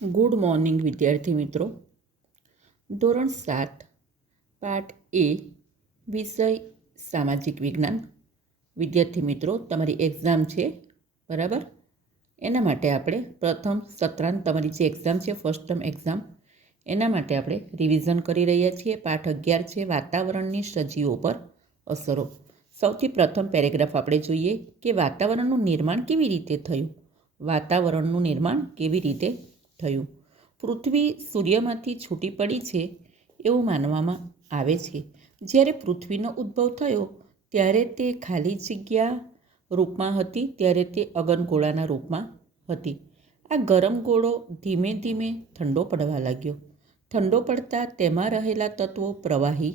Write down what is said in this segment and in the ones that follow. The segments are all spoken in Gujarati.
ગુડ મોર્નિંગ વિદ્યાર્થી મિત્રો. ધોરણ 7 પાઠ એ વિષય સામાજિક વિજ્ઞાન. વિદ્યાર્થી મિત્રો, તમારી એક્ઝામ છે બરાબર. એના માટે આપણે પ્રથમ સત્રાંત, તમારી જે એક્ઝામ છે ફર્સ્ટ ટર્મ એક્ઝામ, એના માટે આપણે રિવિઝન કરી રહ્યા છીએ. પાઠ 11 છે વાતાવરણની સજીવો પર અસરો. સૌથી પ્રથમ પેરેગ્રાફ આપણે જોઈએ કે વાતાવરણનું નિર્માણ કેવી રીતે થયું. વાતાવરણનું નિર્માણ કેવી રીતે થયું. પૃથ્વી સૂર્યમાંથી છૂટી પડી છે એવું માનવામાં આવે છે. જ્યારે પૃથ્વીનો ઉદ્ભવ થયો ત્યારે તે ખાલી જગ્યા રૂપમાં હતી, ત્યારે તે અગનગોળાના રૂપમાં હતી. આ ગરમ ગોળો ધીમે ધીમે ઠંડો પડવા લાગ્યો. ઠંડો પડતા તેમાં રહેલા તત્વો પ્રવાહી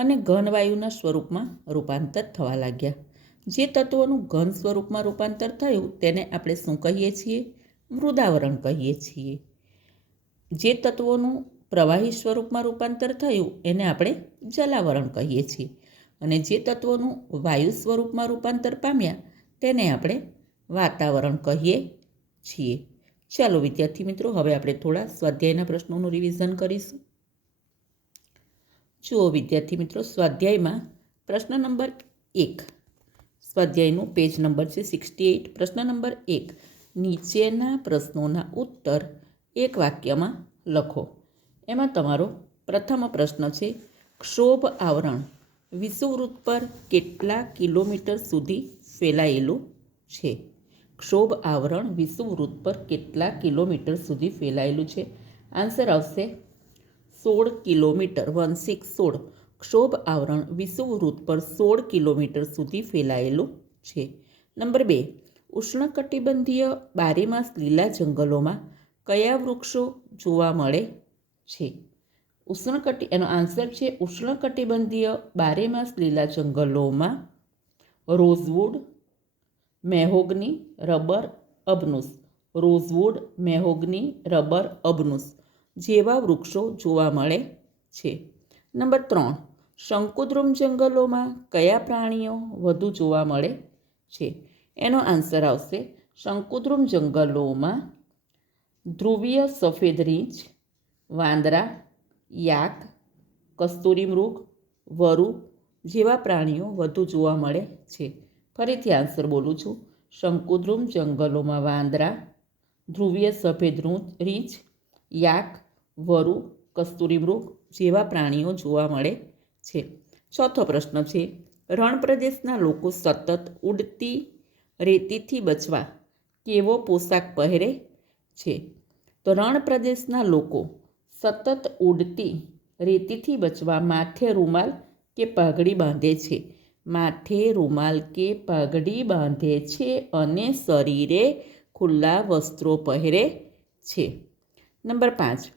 અને ઘન વાયુના સ્વરૂપમાં રૂપાંતર થવા લાગ્યા. જે તત્વોનું ઘન સ્વરૂપમાં રૂપાંતર થયું તેને આપણે શું કહીએ છીએ? મૃદાવરણ કહીએ છીએ. જે તત્વોનું પ્રવાહી સ્વરૂપમાં રૂપાંતર થયું એને આપણે જલાવરણ કહીએ છીએ. અને જે તત્વોનું વાયુ સ્વરૂપમાં રૂપાંતર પામ્યા તેને આપણે વાતાવરણ કહીએ છીએ. ચાલો વિદ્યાર્થી મિત્રો, હવે આપણે થોડા સ્વાધ્યાયના પ્રશ્નોનું રિવિઝન કરીશું. જુઓ વિદ્યાર્થી મિત્રો, સ્વાધ્યાયમાં પ્રશ્ન નંબર 1, સ્વાધ્યાયનું પેજ નંબર છે 68. પ્રશ્ન નંબર 1, નીચેના પ્રશ્નોના ઉત્તર એક વાક્યમાં લખો. એમાં તમારો પ્રથમ પ્રશ્ન છે, ક્ષોભ આવરણ વિષુવવૃત્ત પર કેટલા કિલોમીટર સુધી ફેલાયેલું છે? ક્ષોભ આવરણ વિષુવવૃત્ત પર કેટલા કિલોમીટર સુધી ફેલાયેલું છે? આન્સર આવશે 16 કિલોમીટર. 16. ક્ષોભ આવરણ વિષુવવૃત્ત પર 16 કિલોમીટર સુધી ફેલાયેલું છે. નંબર 2, ઉષ્ણકટિબંધીય બારેમાસ લીલા જંગલોમાં કયા વૃક્ષો જોવા મળે છે? એનો આન્સર છે ઉષ્ણકટિબંધીય બારેમાસ લીલા જંગલોમાં રોઝવુડ, મેહોગની, રબર, અબનુસ. રોઝવુડ, મેહોગની, રબર, અબનુસ જેવા વૃક્ષો જોવા મળે છે. નંબર 3, શંકુદ્રુમ જંગલોમાં કયા પ્રાણીઓ વધુ જોવા મળે છે? એનો આન્સર આવશે શંકુદ્રુમ જંગલોમાં ધ્રુવીય સફેદ રીંછ, વાંદરા, યાક, કસ્તુરી મૃગ, વરુ જેવા પ્રાણીઓ વધુ જોવા મળે છે. ફરીથી આન્સર બોલું છું. શંકુદ્રુમ જંગલોમાં વાંદરા, ધ્રુવીય સફેદ રીંછ, યાક, વરુ, કસ્તુરી મૃગ જેવા પ્રાણીઓ જોવા મળે છે. ચોથો પ્રશ્ન છે, રણ પ્રદેશના લોકો સતત ઉડતી રેતીથી બચવા કેવો પોશાક પહેરે છે? તો રણ પ્રદેશના લોકો સતત ઉડતી રેતીથી બચવા માથે રૂમાલ કે પાઘડી બાંધે છે. માથે રૂમાલ કે પાઘડી બાંધે છે અને શરીરે ખુલ્લા વસ્ત્રો પહેરે છે. નંબર 5,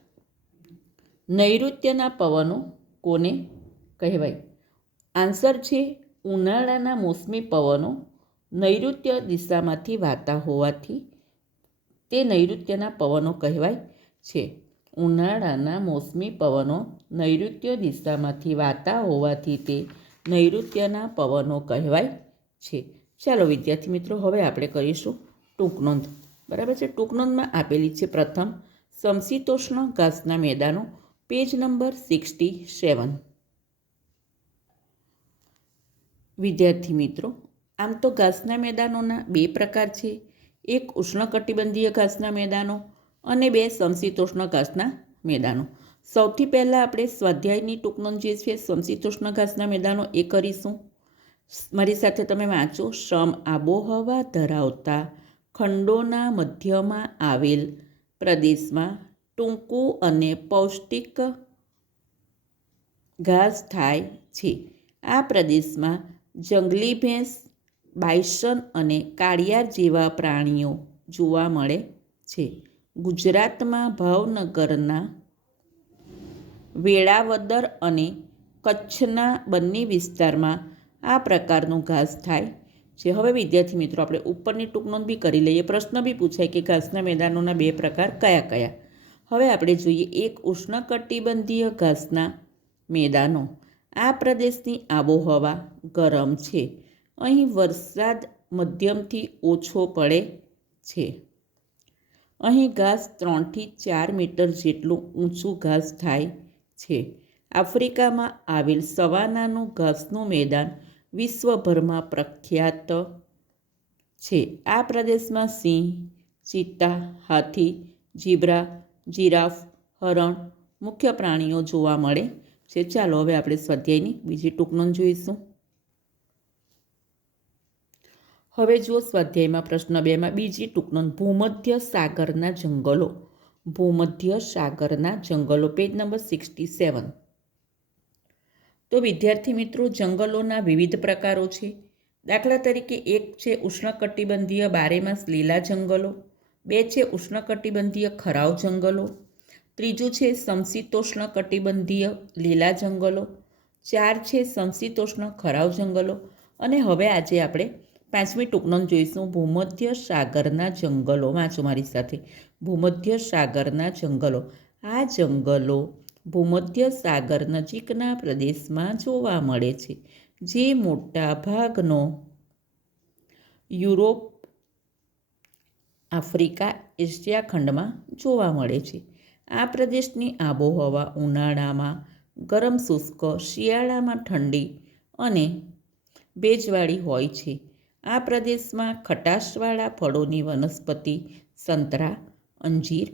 નૈઋત્યના પવનો કોને કહેવાય? આન્સર છે ઉનાળાના મોસમી પવનો નૈઋત્ય દિશામાંથી વાતા હોવાથી તે નૈઋત્યના પવનો કહેવાય છે. ઉનાળાના મોસમી પવનો નૈઋત્ય દિશામાંથી વાતા હોવાથી તે નૈઋત્યના પવનો કહેવાય છે. ચાલો વિદ્યાર્થી મિત્રો, હવે આપણે કરીશું ટૂંક નોંધ. બરાબર છે. ટૂંક નોંધમાં આપેલી છે પ્રથમ, સમશીતોષ્ણ ઘાસના મેદાનો, પેજ નંબર 67. વિદ્યાર્થી મિત્રો, આમ તો ઘાસના મેદાનોના 2 પ્રકાર છે. એક ઉષ્ણકટિબંધીય ઘાસના મેદાનો અને 2 સમશીતોષ્ણ ઘાસના મેદાનો. સૌથી પહેલાં આપણે સ્વાધ્યાયની ટૂંક નોંધ જે છે સમશીતોષ્ણ ઘાસના મેદાનો એ કરીશું. મારી સાથે તમે વાંચો. સમ આબોહવા ધરાવતા ખંડોના મધ્યમાં આવેલ પ્રદેશમાં ટૂંકું અને પૌષ્ટિક ઘાસ થાય છે. આ પ્રદેશમાં જંગલી ભેંસ, બાયસન અને કાળિયાર જેવા પ્રાણીઓ જોવા મળે છે. ગુજરાતમાં ભાવનગરના વેળાવદર અને કચ્છના બંને વિસ્તારમાં આ પ્રકારનું ઘાસ થાય છે. હવે વિદ્યાર્થી મિત્રો, આપણે ઉપરની ટૂંક નોંધ બી કરી લઈએ. પ્રશ્ન બી પૂછાય કે ઘાસના મેદાનોના 2 પ્રકાર કયા કયા? હવે આપણે જોઈએ. એક, ઉષ્ણકટિબંધીય ઘાસના મેદાનો. આ પ્રદેશની આબોહવા ગરમ છે. અહીં વરસાદ મધ્યમથી ઓછો પડે છે. અહીં ઘાસ 3 થી 4 મીટર જેટલું ઊંચું ઘાસ થાય છે. આફ્રિકામાં આવેલ સવાનાનું ઘાસનું મેદાન વિશ્વભરમાં પ્રખ્યાત છે. આ પ્રદેશમાં સિંહ, ચિત્તા, હાથી, ઝીબ્રા, જીરાફ, હરણ મુખ્ય પ્રાણીઓ જોવા મળે છે. ચાલો હવે આપણે સ્વાધ્યાયની બીજી ટૂંક નોંધ જોઈશું. હવે જુઓ સ્વાધ્યાયમાં પ્રશ્ન 2માં બીજી ટૂંક નોંધ. ભૂમધ્ય સાગરના જંગલો. ભૂમધ્ય સાગરના જંગલો, પેજ નંબર 67. તો વિદ્યાર્થી મિત્રો, જંગલોના વિવિધ પ્રકારો છે. દાખલા તરીકે 1 છે ઉષ્ણકટિબંધીય બારેમાસ લીલા જંગલો, 2 છે ઉષ્ણકટિબંધીય ખરાવ જંગલો, 3 છે સમશીતોષ્ણ કટિબંધીય લીલા જંગલો, 4 છે સમશીતોષ્ણ ખરાવ જંગલો, અને હવે આજે આપણે 5મી ટૂંક નોંધ જોઈશું. ભૂમધ્ય સાગરના જંગલો. વાંચો મારી સાથે. ભૂમધ્ય સાગરના જંગલો. આ જંગલો ભૂમધ્ય સાગર નજીકના પ્રદેશમાં જોવા મળે છે, જે મોટા ભાગનો યુરોપ, આફ્રિકા, એશિયા ખંડમાં જોવા મળે છે. આ પ્રદેશની આબોહવા ઉનાળામાં ગરમ શુષ્ક, શિયાળામાં ઠંડી અને ભેજવાળી હોય છે. આ પ્રદેશમાં ખટાશવાળા ફળોની વનસ્પતિ સંતરા, અંજીર,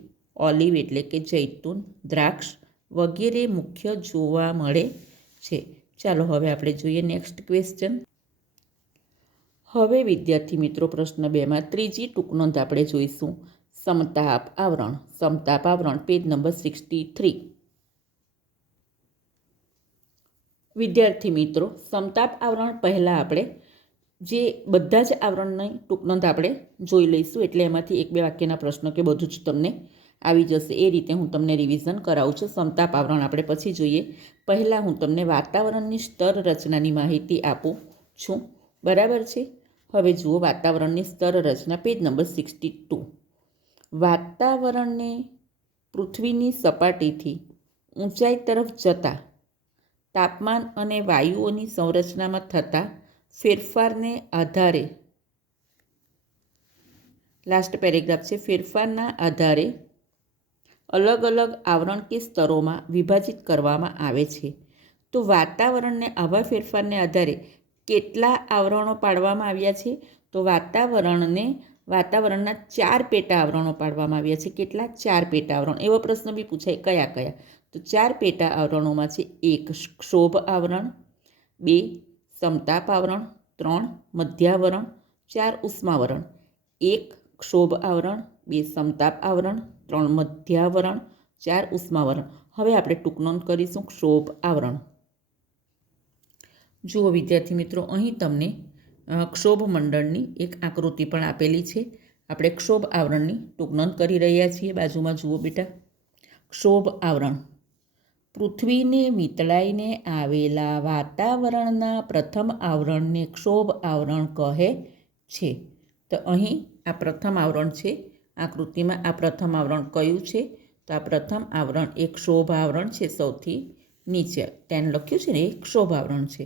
ઓલિવ એટલે કે જૈતુન, દ્રાક્ષ વગેરે મુખ્ય જોવા મળે છે. ચાલો હવે આપણે જોઈએ નેક્સ્ટ ક્વેશ્ચન. હવે વિદ્યાર્થી મિત્રો, પ્રશ્ન 2માં ત્રીજી ટૂંક નોંધ આપણે જોઈશું. સમતાપ આવરણ. સમતાપ આવરણ, પેજ નંબર 63. વિદ્યાર્થી મિત્રો, સમતાપ આવરણ પહેલાં આપણે જે બધા જ આવરણની ટૂંક નોંધ આપણે જોઈ લઈશું, એટલે એમાંથી 1-2 વાક્યના પ્રશ્નો કે બધું જ તમને આવી જશે. એ રીતે હું તમને રિવિઝન કરાવું છું. સમતાપ આવરણ આપણે પછી જોઈએ. પહેલાં હું તમને વાતાવરણની સ્તર રચનાની માહિતી આપું છું. બરાબર છે. હવે જુઓ વાતાવરણની સ્તર રચના, પેજ નંબર 62. વાતાવરણને પૃથ્વીની સપાટીથી ઊંચાઈ તરફ જતા તાપમાન અને વાયુઓની સંરચનામાં થતા ફેરફારને આધારે, લાસ્ટ પેરેગ્રાફ છે, ફેરફારના આધારે અલગ અલગ આવરણ કે સ્તરોમાં વિભાજિત કરવામાં આવે છે. તો વાતાવરણને આવા ફેરફારને આધારે કેટલા આવરણો પાડવામાં આવ્યા છે? તો વાતાવરણના 4 પેટા આવરણો પાડવામાં આવ્યા છે. કેટલા? 4 પેટા આવરણ. એવો પ્રશ્ન બી પૂછાય, કયા કયા? તો 4 પેટા આવરણોમાં છે 1 ક્ષોભ આવરણ, 2 સમતાપ આવરણ, 3 મધ્યાવરણ, 4 ઉષ્માવરણ. 1 ક્ષોભ આવરણ, 2 સમતાપ આવરણ, 3 મધ્યાવરણ, 4 ઉષ્માવરણ. હવે આપણે ટૂંક નોંધ કરીશું ક્ષોભ આવરણ. જુઓ વિદ્યાર્થી મિત્રો, અહીં તમને ક્ષોભ મંડળની એક આકૃતિ પણ આપેલી છે. આપણે ક્ષોભ આવરણની ટૂંક નોંધ કરી રહ્યા છીએ. બાજુમાં જુઓ બેટા, ક્ષોભ આવરણ. પૃથ્વીને વીંટળાઈને આવેલા વાતાવરણના પ્રથમ આવરણને ક્ષોભ આવરણ કહે છે. તો અહીં આ પ્રથમ આવરણ છે. આકૃતિમાં આ પ્રથમ આવરણ કયું છે? તો આ પ્રથમ આવરણ એક ક્ષોભ આવરણ છે. સૌથી નીચે 10 લખ્યું છે ને, એ ક્ષોભ આવરણ છે.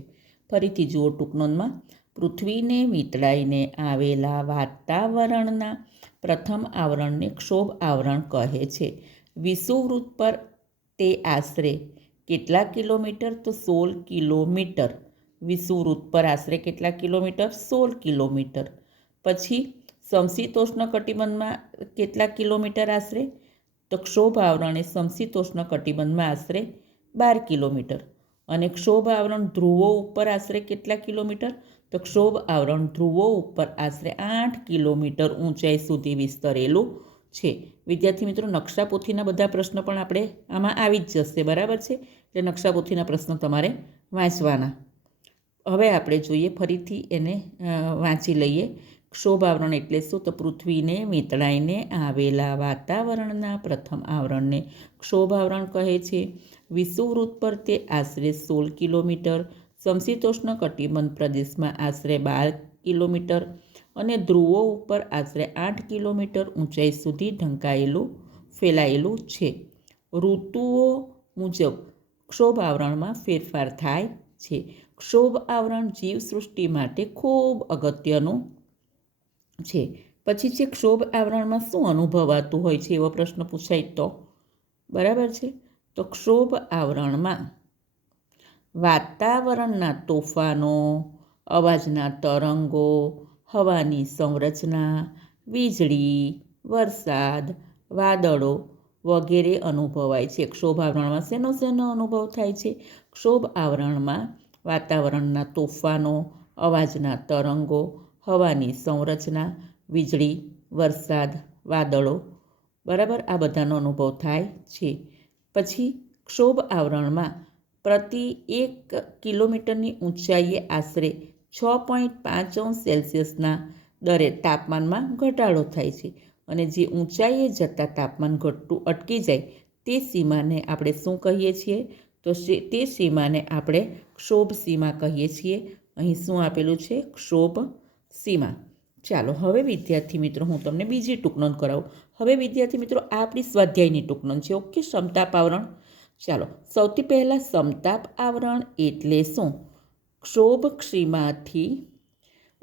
ફરીથી જુઓ ટૂંક નોંધમાં, પૃથ્વીને વીંટળાઈને આવેલા વાતાવરણના પ્રથમ આવરણને ક્ષોભ આવરણ કહે છે. વિષુવવૃત્ત પર તે આશરે કેટલા કિલોમીટર? તો 16 કિલોમીટર. વિષુવવૃત્ત પર આશરે કેટલા કિલોમીટર? 16 કિલોમીટર. પછી સમશીતોષ્ણ કટિબંધમાં કેટલા કિલોમીટર આશરે? તો ક્ષોભ આવરણ એ સમશીતોષ્ણ કટિબંધમાં આશરે 12 કિલોમીટર. અને ક્ષોભ આવરણ ધ્રુવો ઉપર આશરે કેટલા કિલોમીટર? તો ક્ષોભ આવરણ ધ્રુવો ઉપર આશરે 8 કિલોમીટર ઊંચાઈ સુધી વિસ્તરેલું છે. વિદ્યાર્થી મિત્રો, નકશાપોથીના બધા પ્રશ્નો પણ આપણે આમાં આવી જ જશે. બરાબર છે. એટલે નકશાપોથીના પ્રશ્નો તમારે વાંચવાના. હવે આપણે જોઈએ, ફરીથી એને વાંચી લઈએ. ક્ષોભ આવરણ એટલે શું? તો પૃથ્વીને વીંટળાઈને આવેલા વાતાવરણના પ્રથમ આવરણને ક્ષોભ આવરણ કહે છે. વિષુવવૃત્ત પર તે આશરે 16 કિલોમીટર, સમશીતોષ્ણ કટિબંધ પ્રદેશમાં આશરે 12 કિલોમીટર અને ધ્રુવો ઉપર આશરે 8 કિલોમીટર ઊંચાઈ સુધી ઢંકાયેલું ફેલાયેલું છે. ઋતુઓ મુજબ ક્ષોભ આવરણમાં ફેરફાર થાય છે. ક્ષોભ આવરણ જીવસૃષ્ટિ માટે ખૂબ અગત્યનું છે. પછી છે ક્ષોભ આવરણમાં શું અનુભવાતું હોય છે એવો પ્રશ્ન પૂછાય તો બરાબર છે. તો ક્ષોભ આવરણમાં વાતાવરણના તોફાનો, અવાજના તરંગો, હવાની સંરચના, વીજળી, વરસાદ, વાદળો વગેરે અનુભવાય છે. ક્ષોભ આવરણમાં શેનો અનુભવ થાય છે? ક્ષોભ આવરણમાં વાતાવરણના તોફાનો, અવાજના તરંગો, હવાની સંરચના, વીજળી, વરસાદ, વાદળો, બરાબર, આ બધાનો અનુભવ થાય છે. પછી ક્ષોભ આવરણમાં પ્રતિ 1 કિલોમીટરની ઊંચાઈએ આશરે 6.5 દરે તાપમાનમાં ઘટાડો થાય છે અને જે ઊંચાઈએ જતાં તાપમાન ઘટતું અટકી જાય તે સીમાને આપણે શું કહીએ છીએ? તો તે સીમાને આપણે ક્ષોભ સીમા કહીએ છીએ. અહીં શું આપેલું છે? ક્ષોભ સીમા. ચાલો હવે વિદ્યાર્થી મિત્રો હું તમને બીજી ટૂંકનોંધ કરાવું. હવે વિદ્યાર્થી મિત્રો આ આપણી સ્વાધ્યાયની ટૂંકનોંધ છે. ઓકે, સમતાપ આવરણ. ચાલો સૌથી પહેલાં સમતાપ આવરણ એટલે શું? ક્ષોભ સીમાથી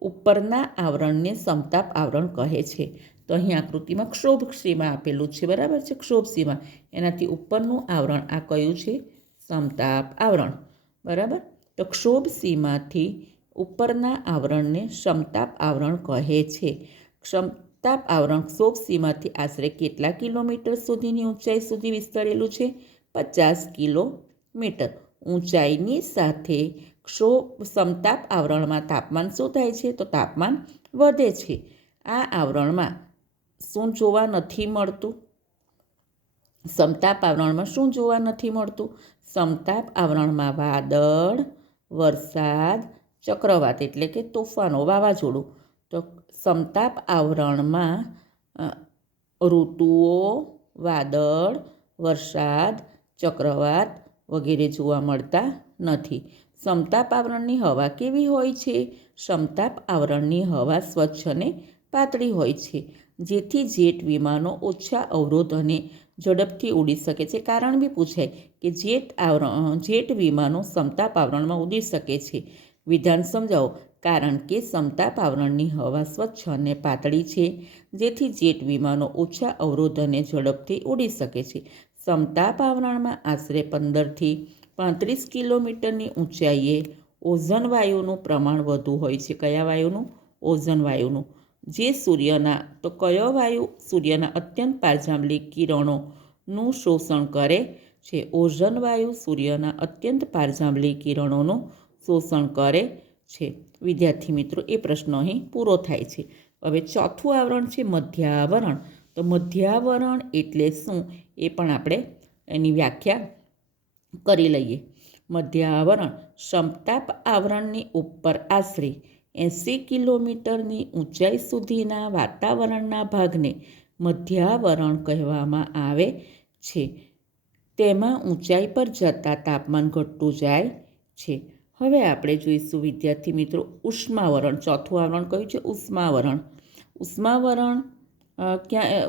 ઉપરના આવરણને સમતાપ આવરણ કહે છે. તો અહીં આકૃતિમાં ક્ષોભ સીમા આપેલું છે, બરાબર છે, ક્ષોભ સીમા. એનાથી ઉપરનું આવરણ આ કયું છે? સમતાપ આવરણ, બરાબર. તો ક્ષોભ સીમાથી ઉપરના આવરણને સમતાપ આવરણ કહે છે. સમતાપ આવરણ ક્ષોભ સીમાથી આશરે કેટલા કિલોમીટર સુધીની ઊંચાઈ સુધી વિસ્તરેલું છે? 50 કિલોમીટર. ઊંચાઈની સાથે સમતાપ આવરણમાં તાપમાન શું થાય છે? તો તાપમાન વધે છે. આ આવરણમાં શું જોવા નથી મળતું? સમતાપ આવરણમાં શું જોવા નથી મળતું? સમતાપ આવરણમાં વાદળ, વરસાદ, ચક્રવાત એટલે કે તોફાનો, વાવાઝોડું. તો સમતાપ આવરણમાં ઋતુઓ, વાદળ, વરસાદ, ચક્રવાત વગેરે જોવા મળતા નથી. સમતાપ આવરણની હવા કેવી હોય છે? સમતાપ આવરણની હવા સ્વચ્છ અને પાતળી હોય છે, જેથી જેટ વિમાનો ઓછા અવરોધ અને ઝડપથી ઉડી શકે છે. કારણ બી પૂછાય કે જેટ વિમાનો સમતાપ આવરણમાં ઉડી શકે છે. વિધાન સમજાવો. કારણ કે સમતાપ આવરણની હવા સ્વચ્છ અને પાતળી છે, જેથી જેટ વિમાનો ઓછા અવરોધ અને ઝડપથી ઉડી શકે છે. સમતાપ આવરણમાં આશરે 15થી 35 કિલોમીટરની ઊંચાઈએ ઓઝોન વાયુનું પ્રમાણ વધુ હોય છે. કયા વાયુનું? ઓઝોન વાયુનું. જે કયો વાયુ સૂર્યના અત્યંત પારજાંબલી કિરણોનું શોષણ કરે છે? ઓઝોન વાયુ સૂર્યના અત્યંત પારજાંબલી કિરણોનું શોષણ કરે છે. વિદ્યાર્થી મિત્રો એ પ્રશ્ન અહીં પૂરો થાય છે. હવે ચોથું આવરણ છે મધ્યાવરણ. તો મધ્યાવરણ એટલે શું એ પણ આપણે એની વ્યાખ્યા કરી લઈએ. મધ્યાવરણ સમતાપ આવરણની ઉપર આશરે 80 કિલોમીટરની ઊંચાઈ સુધીના વાતાવરણના ભાગને મધ્યાવરણ કહેવામાં આવે છે. તેમાં ઊંચાઈ પર જતાં તાપમાન ઘટતું જાય છે. હવે આપણે જોઈશું વિદ્યાર્થી મિત્રો ઉષ્માવરણ. ચોથું આવરણ કયું છે? ઉષ્માવરણ.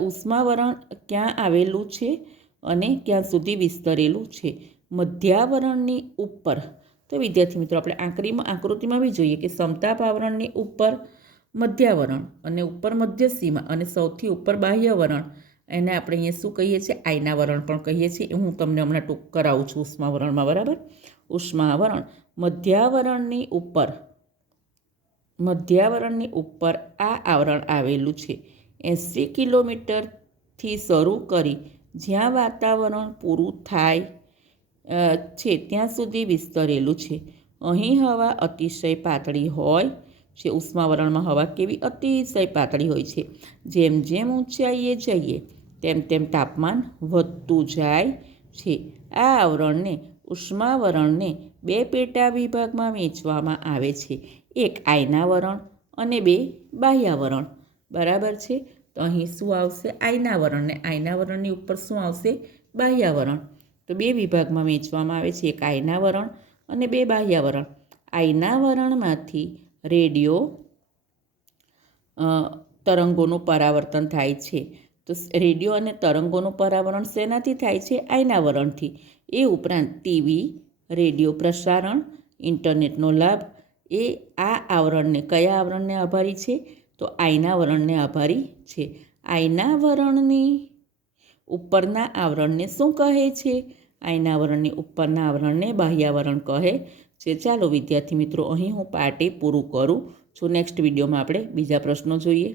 ઉષ્માવરણ ક્યાં આવેલું છે અને ક્યાં સુધી વિસ્તરેલું છે? મધ્યાવરણની ઉપર. તો વિદ્યાર્થી મિત્રો આપણે આકૃતિમાં બી જોઈએ કે સમતાપ આવરણની ઉપર મધ્યાવરણ અને ઉપર મધ્ય સીમા અને સૌથી ઉપર બાહ્યવરણ. એને આપણે અહીંયા શું કહીએ છીએ? આયનાવરણ પણ કહીએ છીએ. હું તમને હમણાં ટૂંક કરાવું છું ઉષ્માવરણમાં, બરાબર. ઉષ્માવરણ મધ્યાવરણની ઉપર આ આવરણ આવેલું છે. 80 કિલોમીટરથી શરૂ કરી જ્યાં વાતાવરણ પૂરું થાય છે ત્યાં સુધી વિસ્તરેલું છે. અહીં હવા અતિશય પાતળી હોય છે. ઉષ્માવરણમાં હવા કેવી? અતિશય પાતળી હોય છે. જેમ જેમ ઊંચાઈએ જઈએ તેમ તેમ તાપમાન વધતું જાય છે. આ આવરણને ઉષ્માવરણને 2 પેટા વિભાગમાં વહેંચવામાં આવે છે. એક આયનાવરણ અને 2 બાહ્યાવરણ, બરાબર છે. તો અહીં શું આવશે? આયનાવરણ. ને આયનાવરણની ઉપર શું આવશે? બાહ્યાવરણ. તો 2 વિભાગમાં વહેંચવામાં આવે છે. એક આયનાવરણ અને 2 બાહ્યાવરણ. આયનાવરણમાંથી રેડિયો તરંગોનું પરાવર્તન થાય છે. તો રેડિયો અને તરંગોનું પરાવર્તન શેનાથી થાય છે? આયનાવરણથી. એ ઉપરાંત ટીવી, રેડિયો પ્રસારણ, ઇન્ટરનેટનો લાભ એ આ આવરણને, કયા આવરણને આભારી છે? તો આઈના આવરણને આભારી છે. આઈના આવરણની ઉપરના આવરણને શું કહે છે? આઈના આવરણની ઉપરના આવરણને બાહ્યાવરણ કહે છે. ચાલો વિદ્યાર્થી મિત્રો, અહીં હું પાર્ટ A પૂરું કરું છું. નેક્સ્ટ વિડીયોમાં આપણે બીજા પ્રશ્નો જોઈએ.